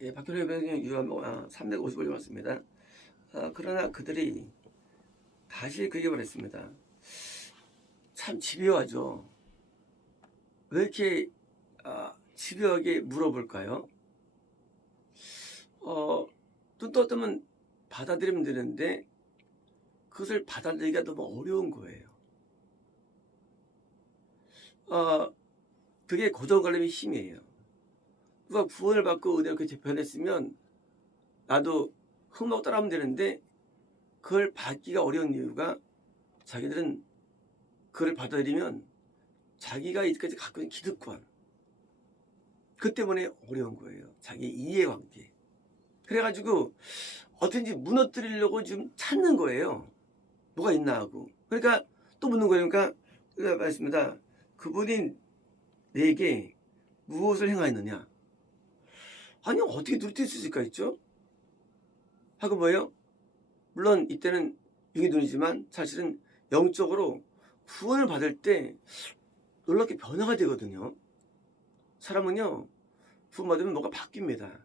예, 박근혜 대통령 유언 350을 적었습니다. 그러나 그들이 다시 그 얘기를 했습니다. 참 집요하죠. 왜 이렇게 집요하게 물어볼까요? 눈 떠뜨면 받아들이면 되는데 그것을 받아들이기가 너무 어려운 거예요. 그게 고정관념의 힘이에요. 누가 구원을 받고 은혜를 그렇게 변했으면 나도 흠먹 따라하면 되는데 그걸 받기가 어려운 이유가 자기들은 그걸 받아들이면 자기가 이제까지 갖고 있는 기득권 그 때문에 어려운 거예요. 자기 이해관계. 그래가지고 어떻게든지 무너뜨리려고 지금 찾는 거예요. 뭐가 있나 하고. 그러니까 또 묻는 거예요. 그러니까 말씀입니다. 그분이 내게 무엇을 행하였느냐. 아니 어떻게 눈을 뜰 수 있을까 했죠. 하고 뭐예요? 물론 이때는 육의 눈이지만 사실은 영적으로 구원을 받을 때 놀랍게 변화가 되거든요. 사람은요 구원받으면 뭐가 바뀝니다.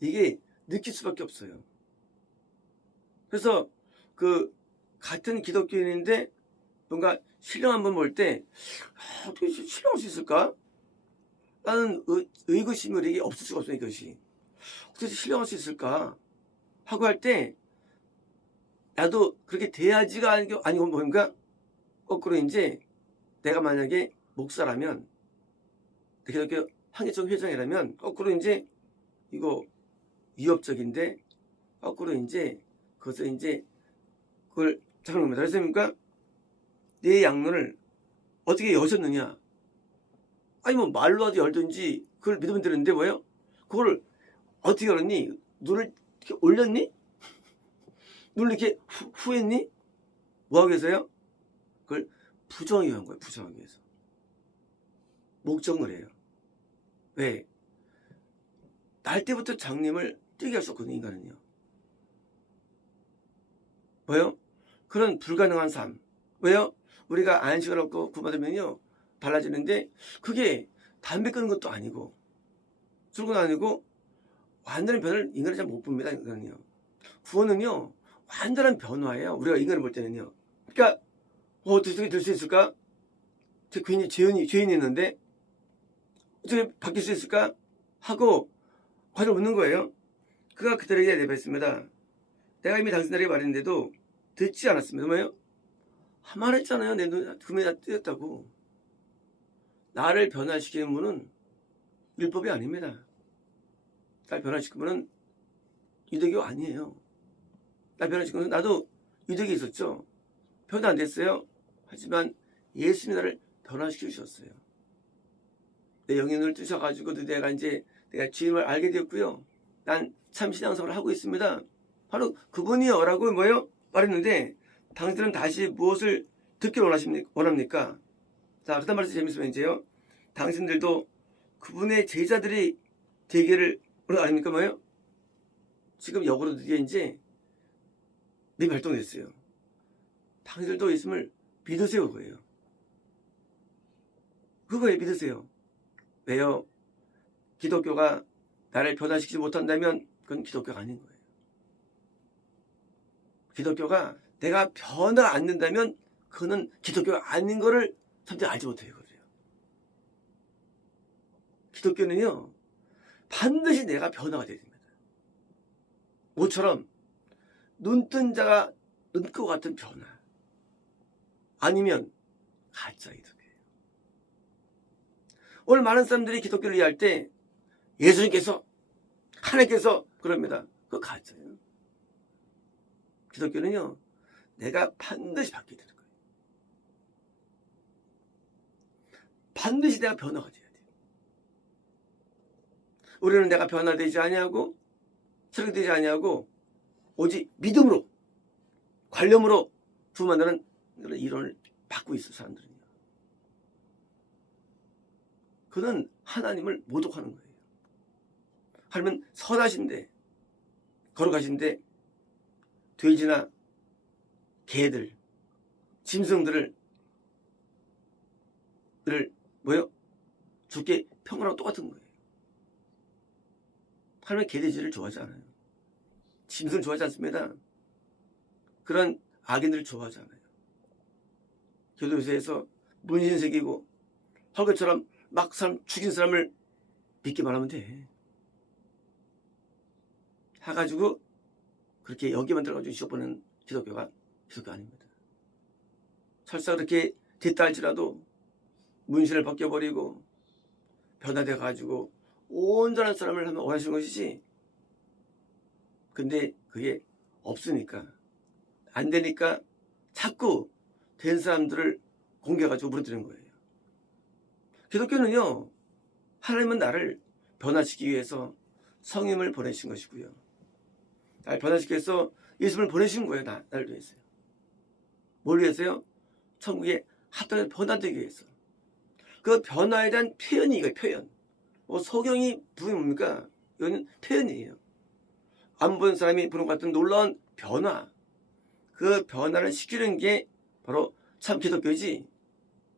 이게 느낄 수밖에 없어요. 그래서 그 같은 기독교인인데 뭔가 신령 한번 볼 때 어떻게 신령할 수 있을까? 나는 의구심이 우리에게 없을 수가 없어요. 이것이 어떻게 신령할 수 있을까? 하고 할 때 나도 그렇게 돼야지가 아니고 뭔가 거꾸로 이제 내가 만약에 목사라면 기독교 한계적 회장이라면 거꾸로 이제 이거 위협적인데 거꾸로 이제 그것을 이제 그걸 잡는 겁니다. 그래서 내 양론을 어떻게 여셨느냐? 아니 뭐 말로 하도 열든지 그걸 믿으면 되는데 뭐예요? 그걸 어떻게 열었니? 눈을 이렇게 올렸니? 눈을 이렇게 후했니? 뭐하기 위해서요? 그걸 부정하기 위한 거예요. 부정하기 위해서. 목적을 해요. 왜? 날 때부터 장님을 뛰게 할 수 없거든요. 인간은요. 뭐요? 그런 불가능한 삶. 왜요? 우리가 안식을 얻고 구원받으면요 달라지는데 그게 담배 끊는 것도 아니고 술은 아니고 완전한 변화를 인간은 잘 못 봅니다. 인간은요. 구원은요 완전한 변화예요. 우리가 인간을 볼 때는요. 그러니까 어떻게 될 수 있을까? 괜히 죄인이 있는데 어떻게 바뀔 수 있을까? 하고 과연 묻는 거예요. 그가 그들에게 내뱉습니다. 내가 이미 당신들에게 말했는데도 듣지 않았습니다. 뭐예요? 말했잖아요. 내 눈 금에 다 뜨였다고. 나를 변화시키는 분은 율법이 아닙니다. 날 변화시키는 분은 유대교 아니에요. 날 변화시키는 분은 나도 유대교에 있었죠. 변화 안 됐어요. 하지만 예수님이 나를 변화시켜 주셨어요. 내 영의 눈을 뜨셔가지고 내가 주님을 알게 되었고요. 난 참 신앙생활을 하고 있습니다. 바로 그분이요 라고 뭐예요? 말했는데 당신들은 다시 무엇을 듣기 원합니까? 자, 그다음 말씀 재밌으면 이제요. 당신들도 그분의 제자들이 되기를 아닙니까? 뭐예요? 지금 역으로 드디어 이제 내 발동됐어요. 당신들도 예수님을 믿으세요. 그거예요. 그거에 믿으세요. 왜요? 기독교가 나를 변화시키지 못한다면 그건 기독교가 아닌 거예요. 기독교가 내가 변화가 안 된다면 그거는 기독교가 아닌 거를 사람들이 알지 못해요. 그래요. 기독교는요 반드시 내가 변화가 돼야 됩니다. 모처럼 눈뜬 자가 눈것 같은 변화 아니면 가짜 기독교예요. 오늘 많은 사람들이 기독교를 이해할 때 예수님께서 하나님께서 그럽니다. 그거 가짜예요. 기독교는요 내가 반드시 바뀌게 되는 거예요. 반드시 내가 변화가 돼야 돼요. 우리는 내가 변화되지 아니하고 설계되지 아니하고 오직 믿음으로 관념으로 구원한다는 이론을 받고 있어 사람들은요. 그는 하나님을 모독하는 거예요. 하나님은 선하신데 거룩하신데 돼지나 개들 짐승들을 뭐요? 죽게 평가랑 똑같은 거예요. 하나님은 개돼지를 좋아하지 않아요. 짐승을 좋아하지 않습니다. 그런 악인들을 좋아하지 않아요. 교도소에서 문신 새기고 헐거처럼 막 사람 죽인 사람을 믿기만 하면 돼. 해가지고 그렇게 여기 만들어가지고 지어보는 기독교가 기독교 아닙니다. 설사 그렇게 됐다 할지라도 문신을 벗겨버리고 변화돼가지고 온전한 사람을 하면 원하시는 것이지. 근데 그게 없으니까 안 되니까 자꾸 된 사람들을 공개해가지고 물어드는 거예요. 기독교는요, 하나님은 나를 변화시키기 위해서 성령을 보내신 것이고요. 나를 변화시키기 위해서 예수님을 보내신 거예요. 나를 위해서요. 뭘 위해서요? 천국에 합당해서 변화되기 위해서. 그 변화에 대한 표현이 이거예요. 표현. 성경이 부르는 뭡니까? 이거는 표현이에요. 안 본 사람이 보는 것 같은 놀라운 변화. 그 변화를 시키는 게 바로 참 기독교지.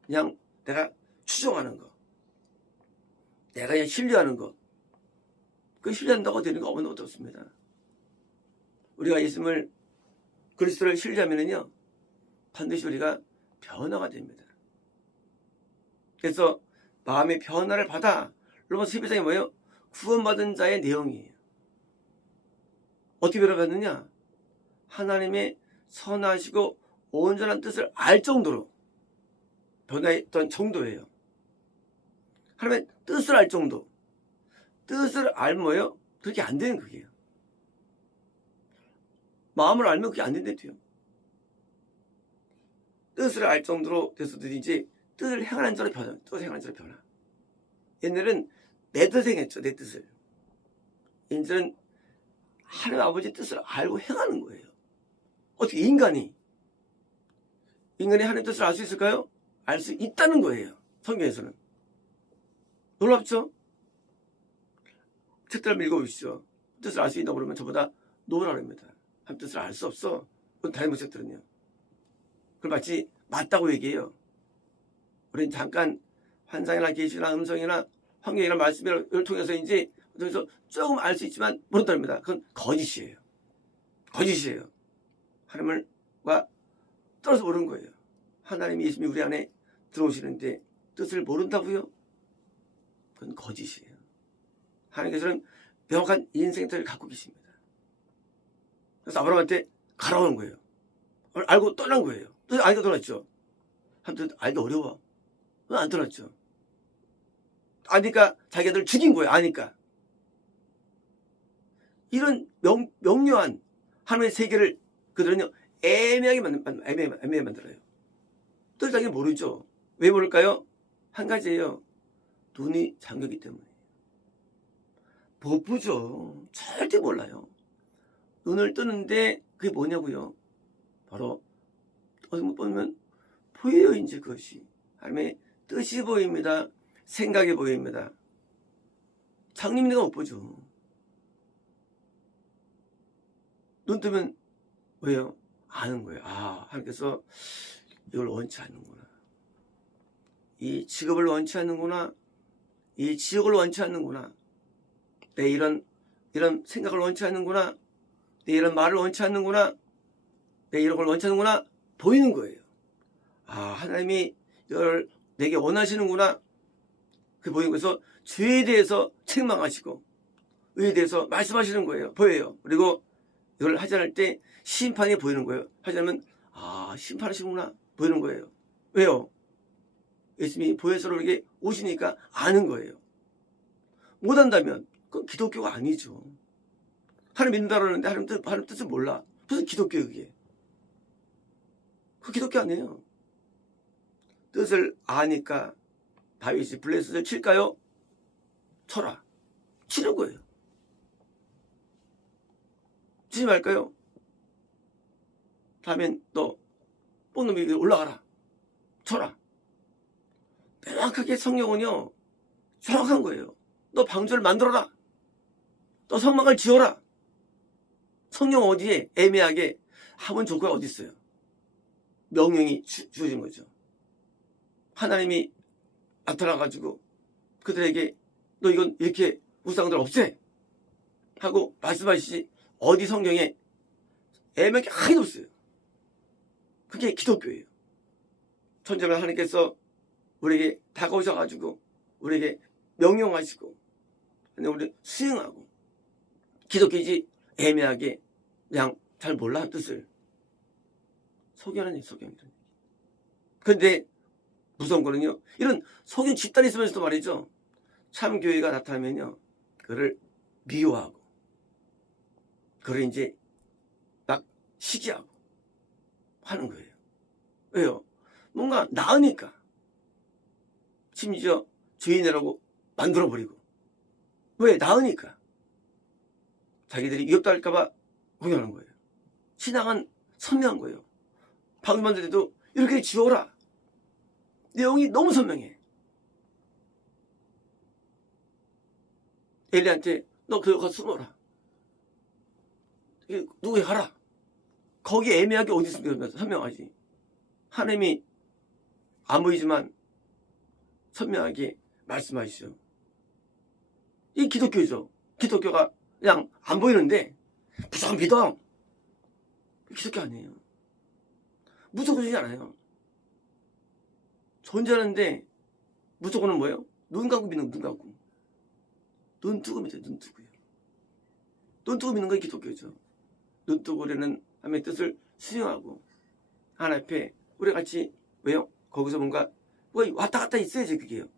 그냥 내가 추종하는 거. 내가 그냥 신뢰하는 거. 그 신뢰한다고 되는 거 없는 것도 없습니다. 우리가 예수님을 그리스도를 신뢰하면은요, 반드시 우리가 변화가 됩니다. 그래서 마음의 변화를 받아. 로마서 12장이 뭐예요? 구원받은 자의 내용이에요. 어떻게 변화받느냐? 하나님의 선하시고 온전한 뜻을 알 정도로 변화했던 정도예요. 하나님의 뜻을 알 정도. 뜻을 알면 뭐예요? 그렇게 안 되는 그게요. 마음을 알면 그게 안 된대요. 뜻을 알 정도로 돼서도 이제 뜻을 행하는 자로 변화. 뜻을 행하는 자로 변화. 옛날엔 내 뜻을 행했죠. 내 뜻을. 이제는 하나님 아버지의 뜻을 알고 행하는 거예요. 어떻게 인간이 하나님 뜻을 알 수 있을까요? 알 수 있다는 거예요. 성경에서는. 놀랍죠? 책들 읽어보시죠. 뜻을 알 수 있다고 그러면 저보다 노라고 합니다. 하나님 뜻을 알 수 없어. 그건 다른 책들은요. 그럼 마치 맞다고 얘기해요. 우리는 잠깐 환상이나 계시나 음성이나 환경이나 말씀을 통해서 이제 그래서 조금 알 수 있지만 모른답니다. 그건 거짓이에요. 거짓이에요. 하나님과 떨어져 모르는 거예요. 하나님이 예수님이 우리 안에 들어오시는데 뜻을 모른다고요? 그건 거짓이에요. 하나님께서는 명확한 인생틀을 갖고 계십니다. 그래서 아브라함한테 가라오는 거예요. 알고 떠난 거예요. 뜻 알고 떠났죠. 하나님 뜻 알기 어려워. 안 떠났죠. 아니까 자기들 죽인 거예요. 아니까. 이런 명료한 하나님의 세계를 그들은요 애매하게 만들어요. 뜻을 자기는 모르죠. 왜 모를까요? 한 가지예요. 눈이 잠겼기 때문에. 못 보죠. 절대 몰라요. 눈을 뜨는데 그게 뭐냐고요? 바로 어디 못 보면 보여요. 이제 그것이 하나님의 뜻이 보입니다. 생각이 보입니다. 장님이 내가 못 보죠. 눈 뜨면 왜요? 아는 거예요. 아, 하나님께서 이걸 원치 않는구나. 이 직업을 원치 않는구나. 이 지역을 원치 않는구나. 내 이런 생각을 원치 않는구나. 내 이런 말을 원치 않는구나. 내 이런 걸 원치 않는구나. 보이는 거예요. 아, 하나님이 이걸 내게 원하시는구나. 그 보이는 거에서 죄에 대해서 책망하시고 의에 대해서 말씀하시는 거예요. 보여요. 그리고 이걸 하지 않을 때 심판이 보이는 거예요. 하지 않으면 아, 심판하시는구나. 보이는 거예요. 왜요? 예수님이 보혜서 우리에게 오시니까 아는 거예요. 못한다면 그건 기독교가 아니죠. 하나님 믿는다 그러는데 하나님 뜻을 몰라. 무슨 기독교예요 그게. 그 기독교 아니에요. 뜻을 아니까 다윗이 블레셋을 칠까요? 쳐라. 치는 거예요. 치지 말까요? 다음엔 너 뽕놈이 위에 올라가라. 쳐라. 명확하게 성경은요 정확한 거예요. 너 방주를 만들어라. 너 성막을 지어라. 성경 어디에 애매하게 하면 좋고야 어디 있어요. 명령이 주어진 거죠. 하나님이 나타나가지고 그들에게 너 이건 이렇게 우상들 없애. 하고 말씀하시지 어디 성경에 애매한 게 하나도 없어요. 그게 기독교예요. 천지를 하나님께서 우리에게 다가오셔가지고 우리에게 명령하시고 우리 수행하고 기독교지 애매하게 그냥 잘 몰라 한 뜻을 소견하니 소견이라니. 그런데 무서운 거는요, 이런 소견 집단이 있으면서도 말이죠, 참 교회가 나타나면요 그를 미워하고 그를 이제 막 시기하고 하는 거예요. 왜요? 뭔가 나으니까. 심지어 죄인이라고 만들어버리고. 왜? 나으니까. 자기들이 위협도 할까봐 공연하는 거예요. 신앙은 선명한 거예요. 방금만 들어도 이렇게 지어라. 내용이 너무 선명해. 엘리한테 너 그거 가서 숨어라. 누구에 가라. 거기 애매하게 어디 있으면 선명하지. 하나님이 안 보이지만 선명하게 말씀하시죠. 이 기독교죠. 기독교가 그냥 안 보이는데 무조건 믿어. 기독교 아니에요. 무조건이지 않아요. 존재하는데 무조건은 뭐예요? 눈 감고 믿는 거, 눈 감고. 눈 뜨고 믿어요. 눈 뜨고요. 눈 뜨고 믿는 거 기독교죠. 눈 뜨고 우리는 하나님의 뜻을 수행하고 하나님 앞에 우리 같이 왜요? 거기서 뭔가 왔다 갔다 있어야지 그게요.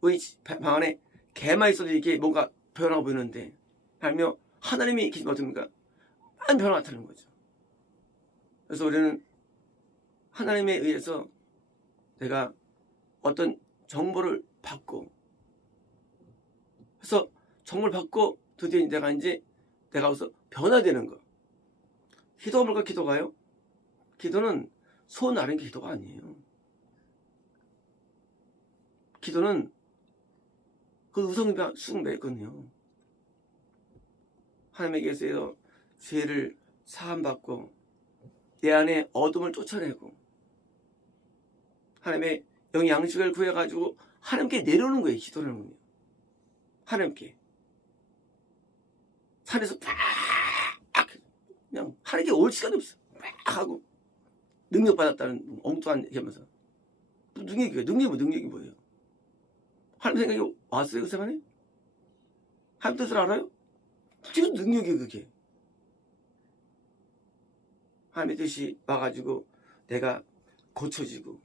우리 방 안에 개만 있어도 이게 뭔가 변화가 보이는데 하며 하나님이 계신 것 같습니까? 많은 변화가 나타나는 거죠. 그래서 우리는 하나님에 의해서 내가 어떤 정보를 받고 그래서 정보를 받고 드디어 내가 거기서 변화되는 거. 기도가 뭘까? 기도가요? 기도는 손 아는 게 기도가 아니에요. 기도는 그 우성배거든요. 하나님에게서 죄를 사함받고 내 안에 어둠을 쫓아내고 하나님의 영의 양식을 구해가지고 하나님께 내려오는 거예요. 기도라는 거예요. 하나님께 산에서 팍 그냥 하나님께 올 시간이 없어. 팍 하고 능력 받았다는 엉뚱한 얘기하면서 능력이 뭐예요? 하나님 생각이 왔어요 그 생각에? 하나님 뜻을 알아요? 지금 능력이에요 그게. 하나님의 뜻이 와가지고 내가 고쳐지고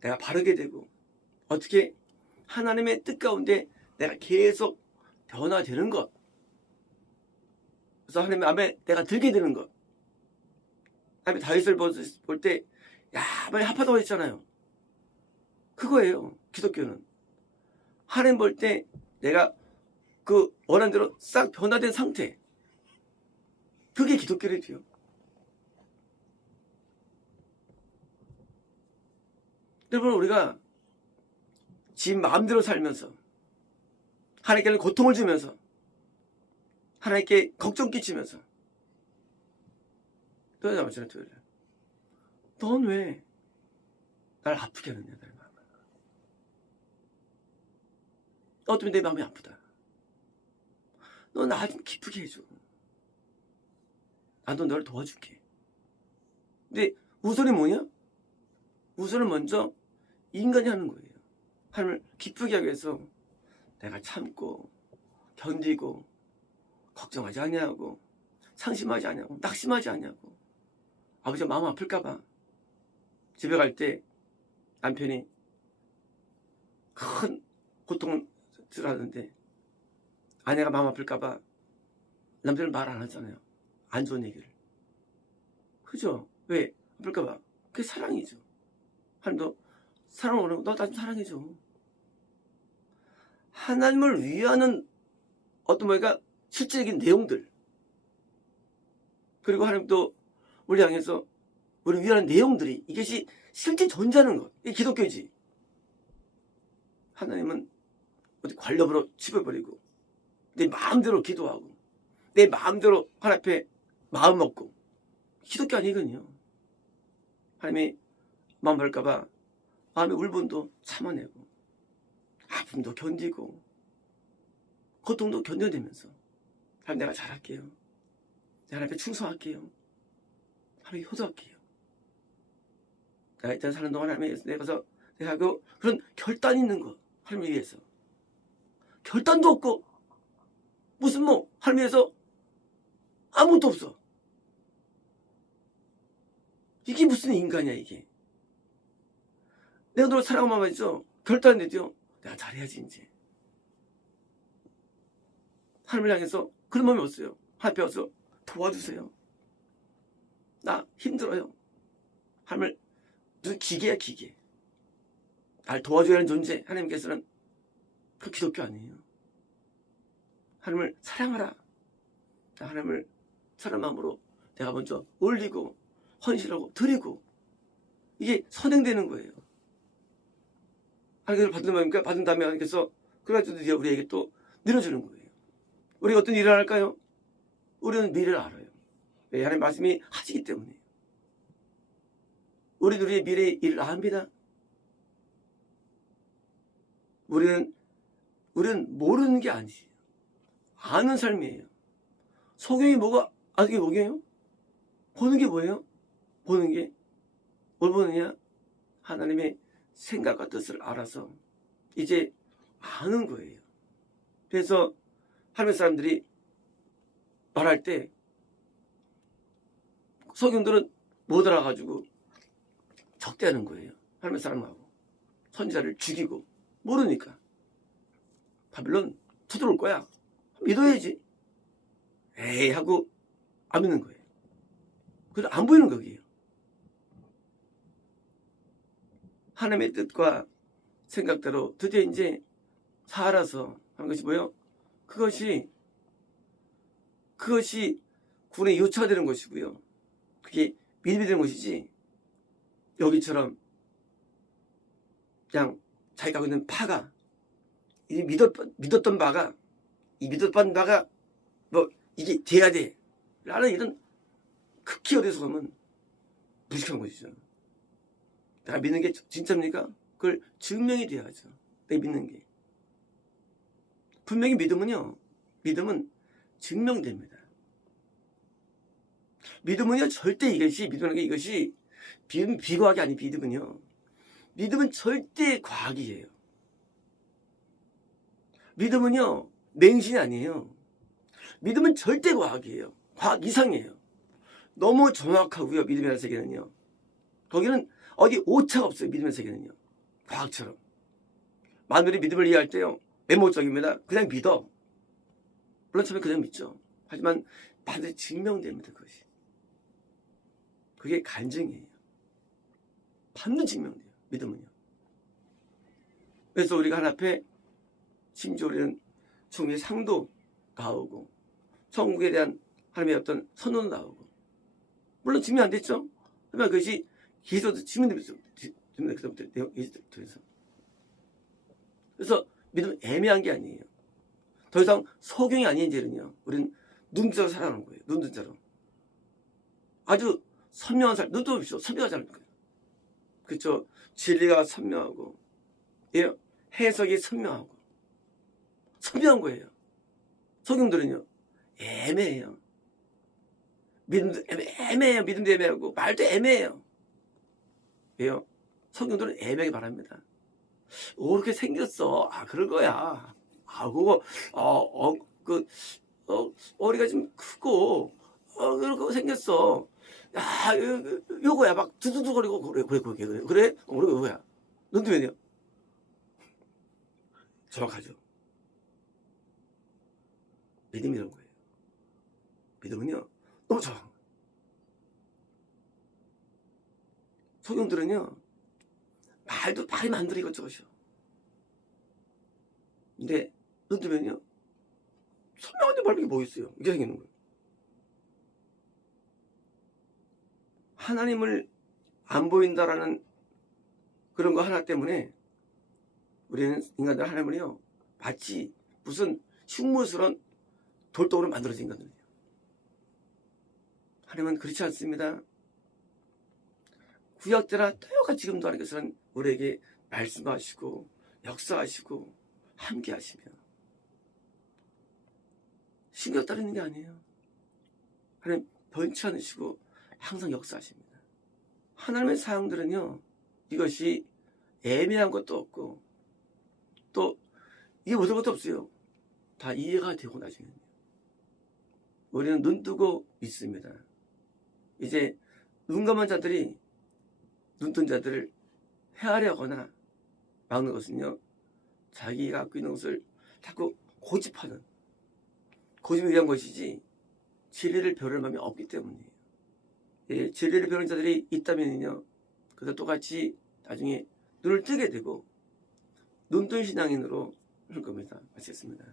내가 바르게 되고 어떻게 하나님의 뜻 가운데 내가 계속 변화되는 것. 그래서 하나님 앞에 내가 들게 되는 것. 하나님 다윗을 볼 때 야 많이 합하다고 했잖아요. 그거예요 기독교는. 하나님 볼 때 내가 그 원하는 대로 싹 변화된 상태. 그게 기독교래요. 여러분 우리가 지 마음대로 살면서 하나님께는 고통을 주면서 하나님께 걱정 끼치면서 넌 왜 날 아프게 하느냐 내 마음을. 너 때문에 내 마음이 아프다. 너 나 좀 기쁘게 해줘. 나도 너를 도와줄게. 근데 우선이 뭐냐? 우선은 먼저 인간이 하는 거예요. 하나님을 기쁘게 하기 위해서 내가 참고 견디고 걱정하지 않냐고 상심하지 않냐고 낙심하지 않냐고. 아버지가 마음 아플까봐 집에 갈 때 남편이 큰 고통을 들었는데 아내가 마음 아플까봐 남편은 말 안 하잖아요. 안 좋은 얘기를. 그죠? 왜? 아플까봐. 그게 사랑이죠. 하나님도 사랑을 원하고 너 나 좀 사랑해줘. 하나님을 위하는 어떤 뭐가 실질적인 내용들. 그리고 하나님도 우리 향해서 우리 위하는 내용들이 이것이 실제 존재하는 것. 이게 기독교지. 하나님은 어디 관념으로 집어버리고 내 마음대로 기도하고 내 마음대로 하나님 앞에 마음 먹고 기독교 아니거든요. 하나님이 마음 벌까봐 마음의 울분도 참아내고 아픔도 견디고 고통도 견뎌내면서 하나님 내가 잘할게요. 내가 하나님 앞에 충성할게요. 하나님 효도할게요. 내가 일단 사는 동안 하나님 위해서 내가 그런 결단 있는 거 하나님 위해서 결단도 없고 무슨 뭐 하나님 위해서 아무것도 없어. 이게 무슨 인간이야 이게. 내가 너를 사랑하면 말이죠. 결단했죠. 내가 잘해야지 이제. 하나님을 향해서 그런 마음이 없어요. 하나님 앞에 와서 도와주세요. 나 힘들어요. 하나님을 무슨 기계야 기계. 날 도와줘야 하는 존재. 하나님께서는 그 기독교 아니에요. 하나님을 사랑하라. 하나님을 사랑하는 마음으로 내가 먼저 올리고 헌신하고 드리고 이게 선행되는 거예요. 하나님께서 받는 마음이니까 받은 다음에 하나님께서 그래가지고 드디어 우리에게 또 늘어주는 거예요. 우리가 어떤 일을 할까요? 우리는 미래를 알아요. 왜? 하나님 말씀이 하시기 때문에. 우리는 우리의 미래의 일을 압니다. 우리는 모르는 게 아니에요. 아는 삶이에요. 소경이 뭐가 아는 게 뭐게요? 보는 게 뭐예요? 보는 게 뭘 보느냐? 하나님의 생각과 뜻을 알아서 이제 아는 거예요. 그래서 하나님의 사람들이 말할 때 소경들은 못 알아가지고 적대하는 거예요. 하나님의 사람하고 선지자를 죽이고 모르니까 바빌론 쳐들어올 거야. 믿어야지. 에이 하고 안 믿는 거예요. 그래서 안 보이는 거기에요. 하나님의 뜻과 생각대로 드디어 이제 살아서 하는 것이 뭐예요? 그것이 군의 요체가 되는 것이고요. 그게 믿음이 되는 것이지 여기처럼 그냥 자기가 하고 있는 파가 이 믿었던 바가 뭐 이게 돼야 돼 라는 이런 극히 어리석음은 무식한 것이죠. 내가 믿는 게 진짜입니까? 그걸 증명이 돼야죠. 내가 믿는 게. 분명히 믿음은 증명됩니다. 믿음은요 절대 이것이 비과학이 아닌 믿음은 절대 과학이에요. 믿음은요 맹신이 아니에요. 믿음은 절대 과학이에요. 과학 이상이에요. 너무 정확하고요. 믿음이라는 세계는요. 거기는 어디 오차가 없어요. 믿음의 세계는요. 과학처럼. 만물이 믿음을 이해할 때요. 메모적입니다. 그냥 믿어. 물론 처음에 그냥 믿죠. 하지만 반드시 증명됩니다. 그것이. 그게 간증이에요. 반드시 증명돼요. 믿음은요. 그래서 우리가 하나 앞에 심지어 우리는 종의 상도 나오고 천국에 대한 하나님의 어떤 선언도 나오고 물론 증명 안 됐죠. 하지만 그것이 계속 증명되면서 그래서 믿음은 애매한 게 아니에요. 더 이상 소경이 아닌 이제는요. 우리는 눈뜬자로 살아가는 거예요. 눈뜬자로. 아주 선명한 삶, 눈도 없이도 선명한 삶인 거예요. 그렇죠? 진리가 선명하고 예, 해석이 선명한 거예요. 소경들은요. 애매해요. 믿음도 애매해요. 믿음도 애매하고 말도 애매해요. 왜요? 성경들은 애매하게 말합니다. 그렇게 생겼어. 그럴 거야. 그거 머리가 좀 크고 그렇게 생겼어. 요거야. 막 두두두거리고 그래? 요거야. 눈뜨면요. 정확하죠. 믿음이라는 거예요. 믿음은요. 너무 정확한 거예요. 소경들은요. 말이 만들어 이것저것이요. 근데 눈 뜨면요. 선명한데 말이 뭐 있어요. 이게 생기는 거예요. 하나님을 안 보인다라는 그런 거 하나 때문에 우리는 인간들 하나님을요. 마치 무슨 흉물스러운 돌덩이로 만들어진 인간들이에요. 하나님은 그렇지 않습니다. 구약 때나 똑같이 지금도 하나님께서는 우리에게 말씀하시고 역사하시고 함께 하시며 충격 따르는 게 아니에요. 하나님 변치 않으시고 항상 역사하십니다. 하나님의 사람들은요, 이것이 애매한 것도 없고 또 이게 못할 것도 없어요. 다 이해가 되고 나중에는 우리는 눈 뜨고 있습니다. 이제 눈 감은 자들이 눈 뜬 자들을 헤아려거나 막는 것은요, 자기가 갖고 있는 것을 자꾸 고집하는, 고집을 위한 것이지 진리를 배우는 마음이 없기 때문이에요. 예, 진리를 배우는 자들이 있다면요, 그들 똑같이 나중에 눈을 뜨게 되고 눈뜬 신앙인으로 할 겁니다. 마치겠습니다.